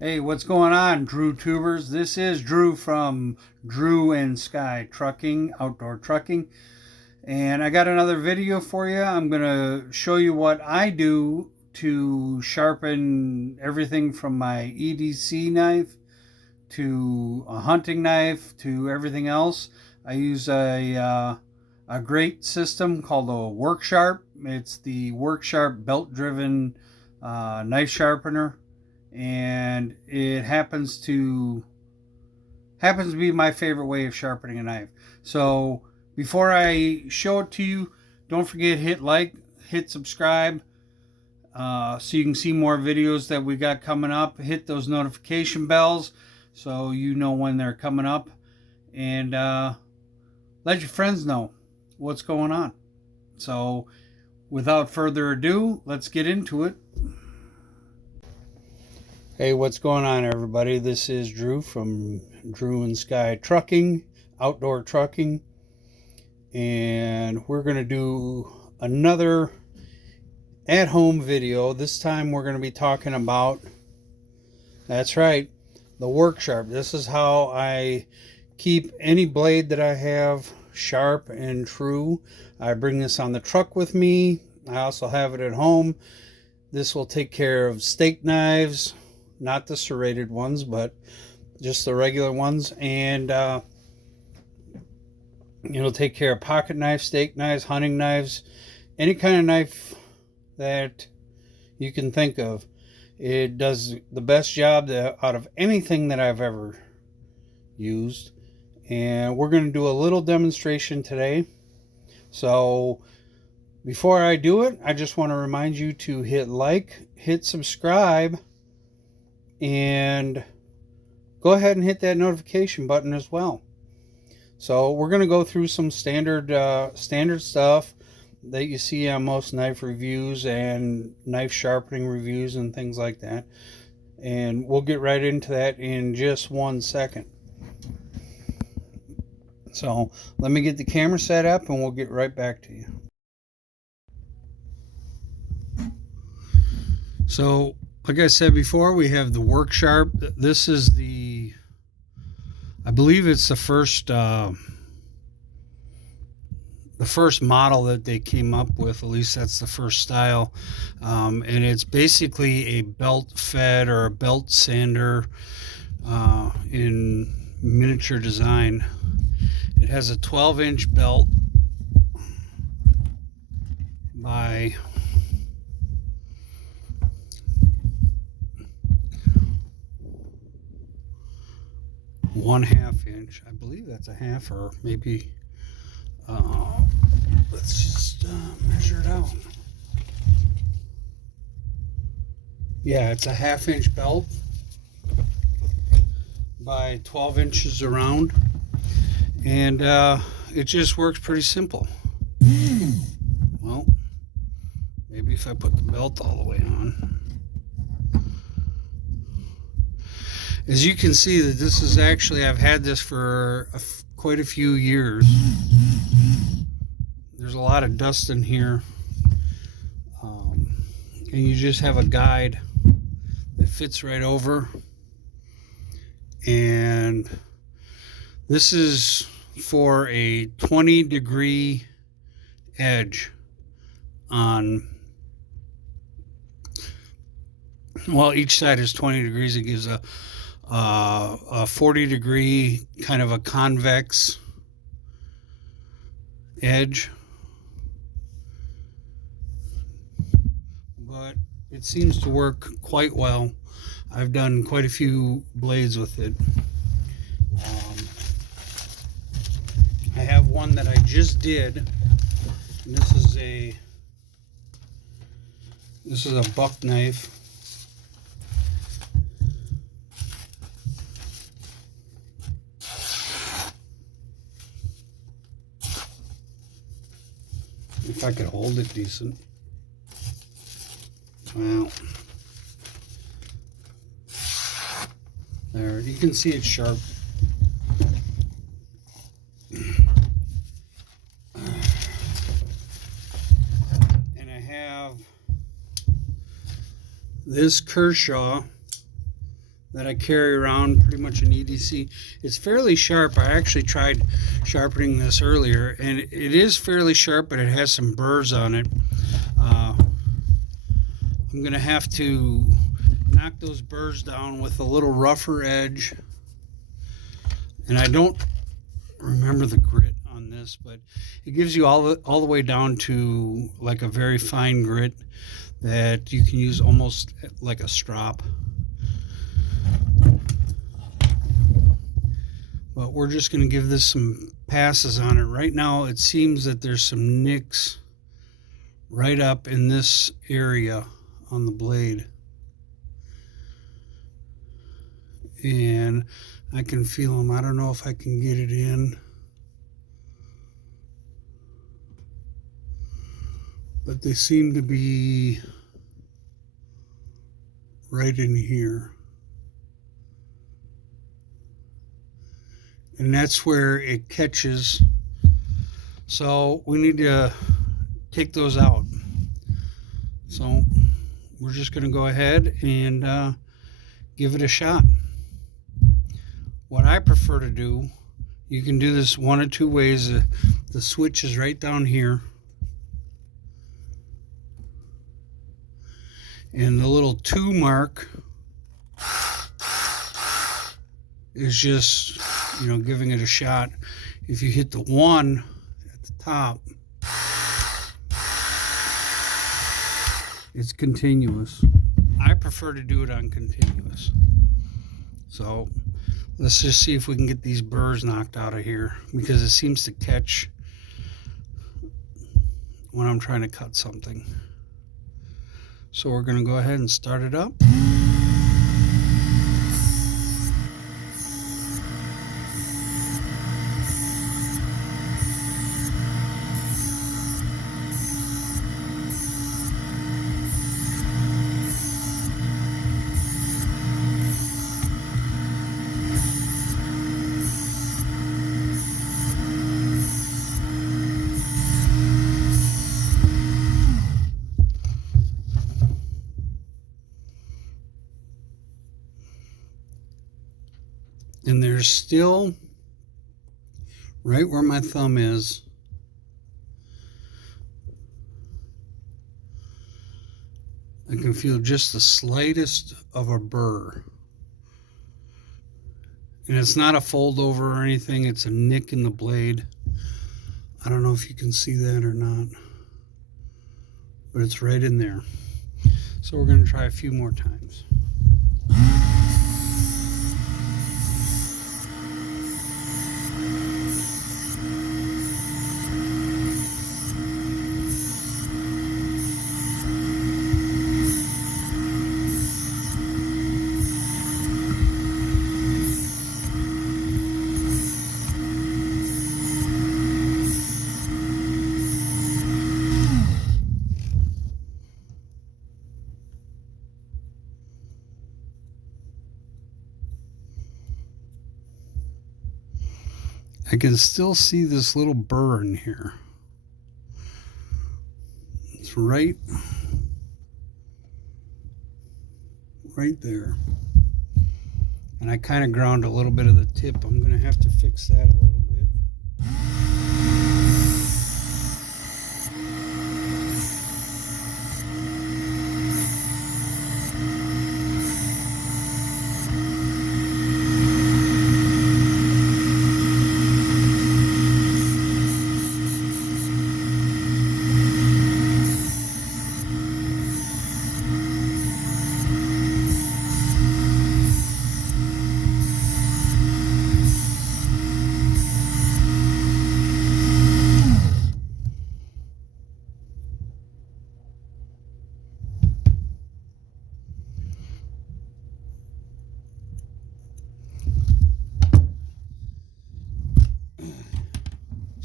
Hey, what's going on, Drew Tubers? This is Drew from Drew and Sky Trucking, Outdoor Trucking. And I got another video for you. I'm going to show you what I do to sharpen everything from my EDC knife to a hunting knife to everything else. I use a great system called a WORKSHARP. It's the WORKSHARP belt-driven knife sharpener, and it happens to be my favorite way of sharpening a knife. So before I show it to you, don't forget hit like, hit subscribe, so you can see more videos that we got coming up. Hit those notification bells so you know when they're coming up, and let your friends know what's going on. So without further ado, let's get into it. Hey, what's going on, everybody? This is Drew from Drew and Sky Trucking, Outdoor Trucking, and we're going to do another at-home video. This time we're going to be talking about, that's right, the WORKSHARP. This is how I keep any blade that I have sharp and true. I bring this on the truck with me. I also have it at home. This will take care of steak knives, not the serrated ones, but just the regular ones, and it'll take care of pocket knives, steak knives, hunting knives, any kind of knife that you can think of. It does the best job out of anything that I've ever used, and we're going to do a little demonstration today. So before I do it, I just want to remind you to hit like, hit subscribe, and go ahead and hit that notification button as well. So we're going to go through some standard stuff that you see on most knife reviews and knife sharpening reviews and things like that. And we'll get right into that in just 1 second. So let me get the camera set up and we'll get right back to you. So like I said before, we have the WORKSHARP. This is I believe it's the first model that they came up with. At least that's the first style, and it's basically a belt fed or a belt sander in miniature design. It has a 12-inch belt by 1/2 inch. I believe that's a half, or maybe let's just measure it out. Yeah, it's a 1/2 inch belt by 12 inches around, and it just works pretty simple. Well, maybe if I put the belt all the way on. As you can see, that this is actually, I've had this for quite a few years. There's a lot of dust in here, and you just have a guide that fits right over. And this is for a 20-degree edge on, well, each side is 20 degrees. It gives a 40-degree kind of a convex edge, but it seems to work quite well. I've done quite a few blades with it. I have one that I just did, and this is a buck knife. If I could hold it decent. Well, there, you can see it's sharp. And I have this Kershaw that I carry around, pretty much an EDC. It's fairly sharp. I actually tried sharpening this earlier, and it is fairly sharp, but it has some burrs on it. I'm going to have to knock those burrs down with a little rougher edge. And I don't remember the grit on this, but it gives you all the way down to like a very fine grit that you can use almost like a strop. But we're just going to give this some passes on it. Right now it seems that there's some nicks right up in this area on the blade. And I can feel them. I don't know if I can get it in. But they seem to be right in here. And that's where it catches. So we need to take those out. So we're just going to go ahead and give it a shot. What I prefer to do, you can do this one of two ways. The switch is right down here. And the little 2 mark is just, giving it a shot. If you hit the 1 at the top, it's continuous. I prefer to do it on continuous. So let's just see if we can get these burrs knocked out of here, because it seems to catch when I'm trying to cut something. So we're going to go ahead and start it up. And there's still, right where my thumb is, I can feel just the slightest of a burr. And it's not a fold over or anything, it's a nick in the blade. I don't know if you can see that or not, but it's right in there. So we're going to try a few more times. I can still see this little burr in here. It's right there. And I kind of ground a little bit of the tip. I'm going to have to fix that a little bit.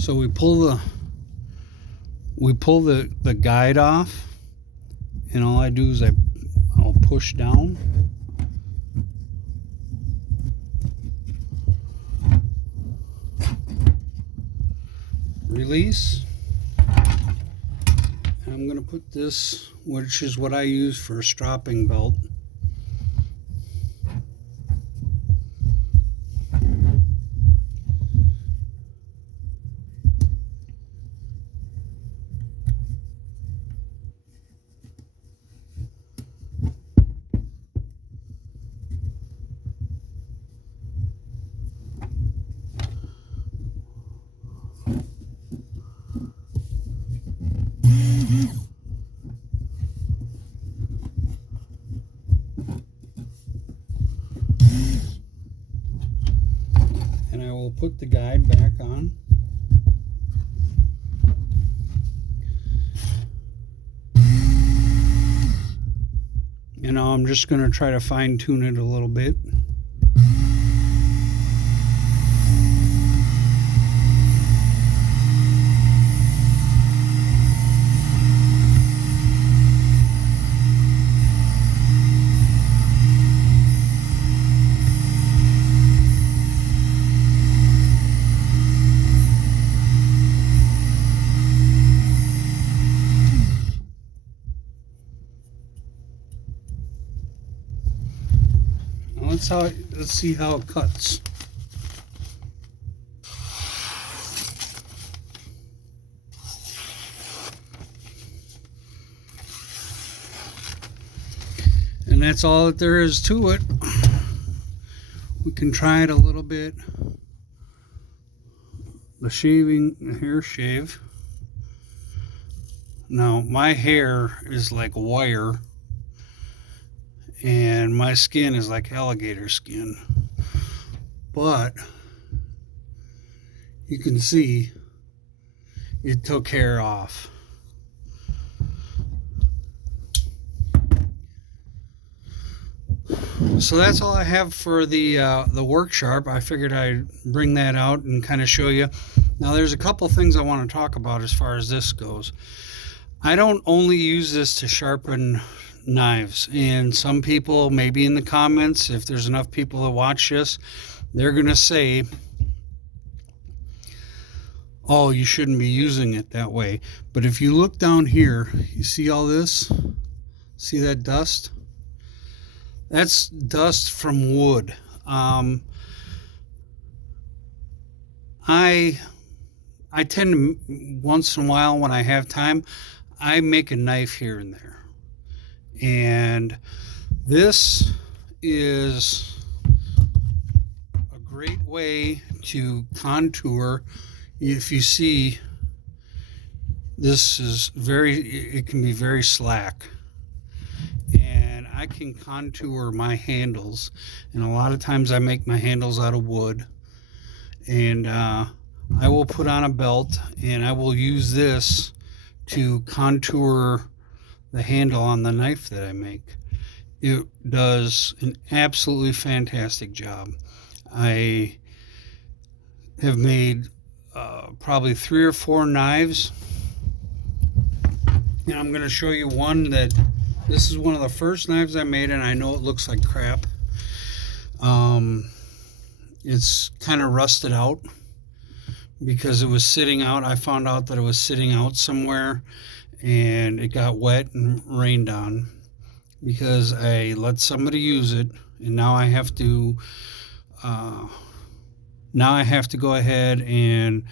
So we pull the guide off, and all I do is I'll push down. Release. And I'm going to put this, which is what I use for a stropping belt. we'll put the guide back on. You know, I'm just going to try to fine tune it a little bit. Let's see how it cuts. And that's all that there is to it. We can try it a little bit. The hair shave. Now my hair is like wire, and my skin is like alligator skin, but you can see it took hair off. So that's all I have for the WORKSHARP. I figured I'd bring that out and kind of show you. Now there's a couple things I want to talk about as far as this goes. I don't only use this to sharpen knives, and some people, maybe in the comments, if there's enough people that watch this, they're gonna say, oh, you shouldn't be using it that way. But if you look down here, you see all this? See that dust? That's dust from wood. I tend to, once in a while when I have time, I make a knife here and there. And this is a great way to contour. If you see, this is it can be very slack. And I can contour my handles. And a lot of times I make my handles out of wood. And I will put on a belt and I will use this to contour the handle on the knife that I make. It does an absolutely fantastic job. I have made probably 3 or 4 knives, and I'm going to show you one that this is one of the first knives I made, and I know it looks like crap. It's kind of rusted out because it was sitting out. I found out that it was sitting out somewhere and it got wet and rained on because I let somebody use it, and now I have to go ahead and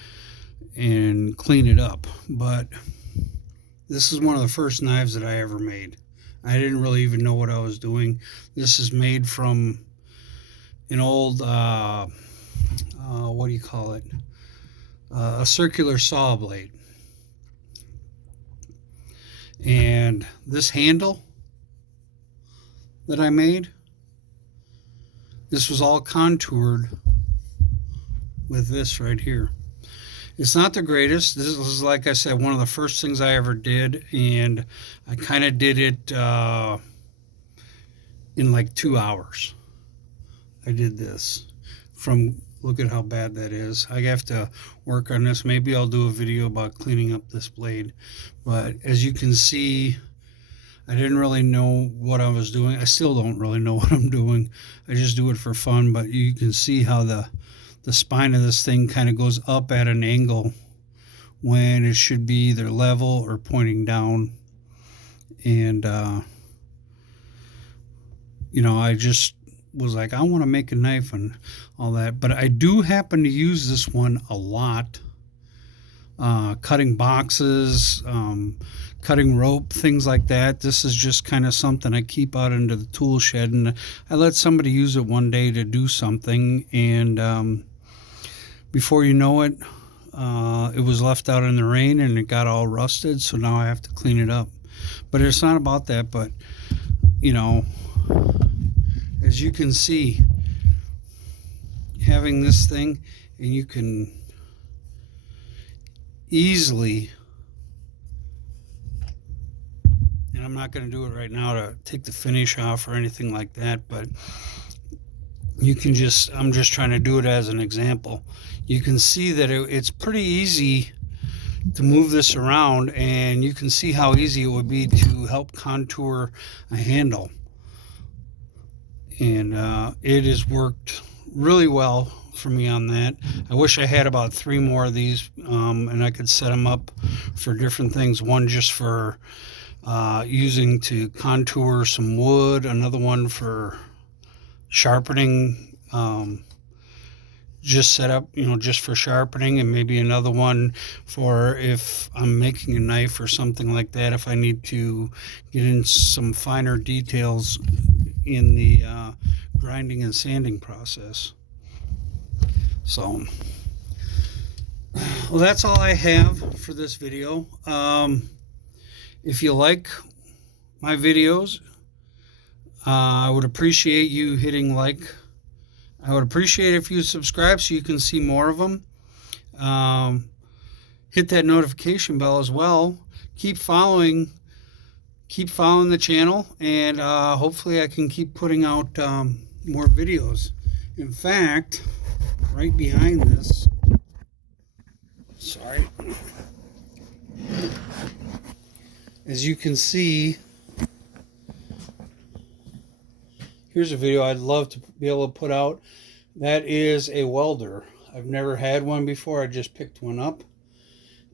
clean it up. But this is one of the first knives that I ever made. I didn't really even know what I was doing. This is made from an old what do you call it, a circular saw blade. And this handle that I made, this was all contoured with this right here. It's not the greatest. This is, like I said, one of the first things I ever did, and I kind of did it in like 2 hours. I did this from, look at how bad that is. I have to work on this. Maybe I'll do a video about cleaning up this blade. But as you can see, I didn't really know what I was doing. I still don't really know what I'm doing. I just do it for fun. But you can see how the spine of this thing kind of goes up at an angle when it should be either level or pointing down. And you know, I just was like, I want to make a knife and all that. But I do happen to use this one a lot, cutting boxes, cutting rope, things like that. This is just kind of something I keep out into the tool shed, and I let somebody use it one day to do something, and before you know it, it was left out in the rain and it got all rusted, so now I have to clean it up. But it's not about that. But you know, as you can see, having this thing, and you can easily, and I'm not going to do it right now to take the finish off or anything like that, but you can just, I'm just trying to do it as an example. You can see that it's pretty easy to move this around, and you can see how easy it would be to help contour a handle. And it has worked really well for me on that. I wish I had about 3 more of these, and I could set them up for different things. One just for using to contour some wood, another one for sharpening, just set up, just for sharpening, and maybe another one for if I'm making a knife or something like that, if I need to get in some finer details in the grinding and sanding process. So, well, that's all I have for this video. If you like my videos, I would appreciate you hitting like. I would appreciate if you subscribe so you can see more of them. Hit that notification bell as well. Keep following the channel, and hopefully I can keep putting out more videos. In fact, right behind this, sorry, as you can see, here's a video I'd love to be able to put out. That is a welder. I've never had one before. I just picked one up,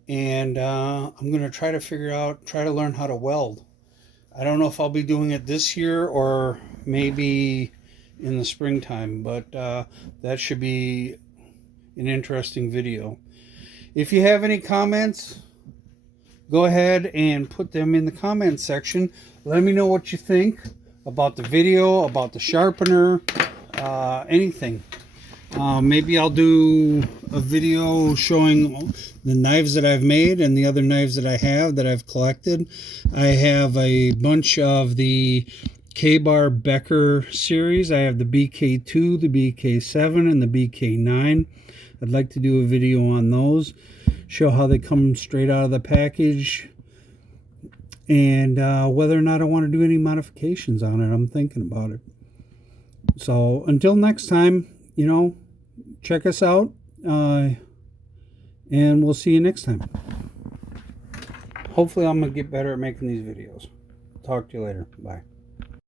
and I'm going to try to learn how to weld. I don't know if I'll be doing it this year or maybe in the springtime, but that should be an interesting video. If you have any comments, go ahead and put them in the comments section. Let me know what you think about the video, about the sharpener, anything. Maybe I'll do a video showing the knives that I've made and the other knives that I have that I've collected. I have a bunch of the K-Bar Becker series. I have the BK2, the BK7, and the BK9. I'd like to do a video on those, show how they come straight out of the package, and whether or not I want to do any modifications on it. I'm thinking about it. So until next time, check us out, and we'll see you next time. Hopefully I'm going to get better at making these videos. Talk to you later. Bye.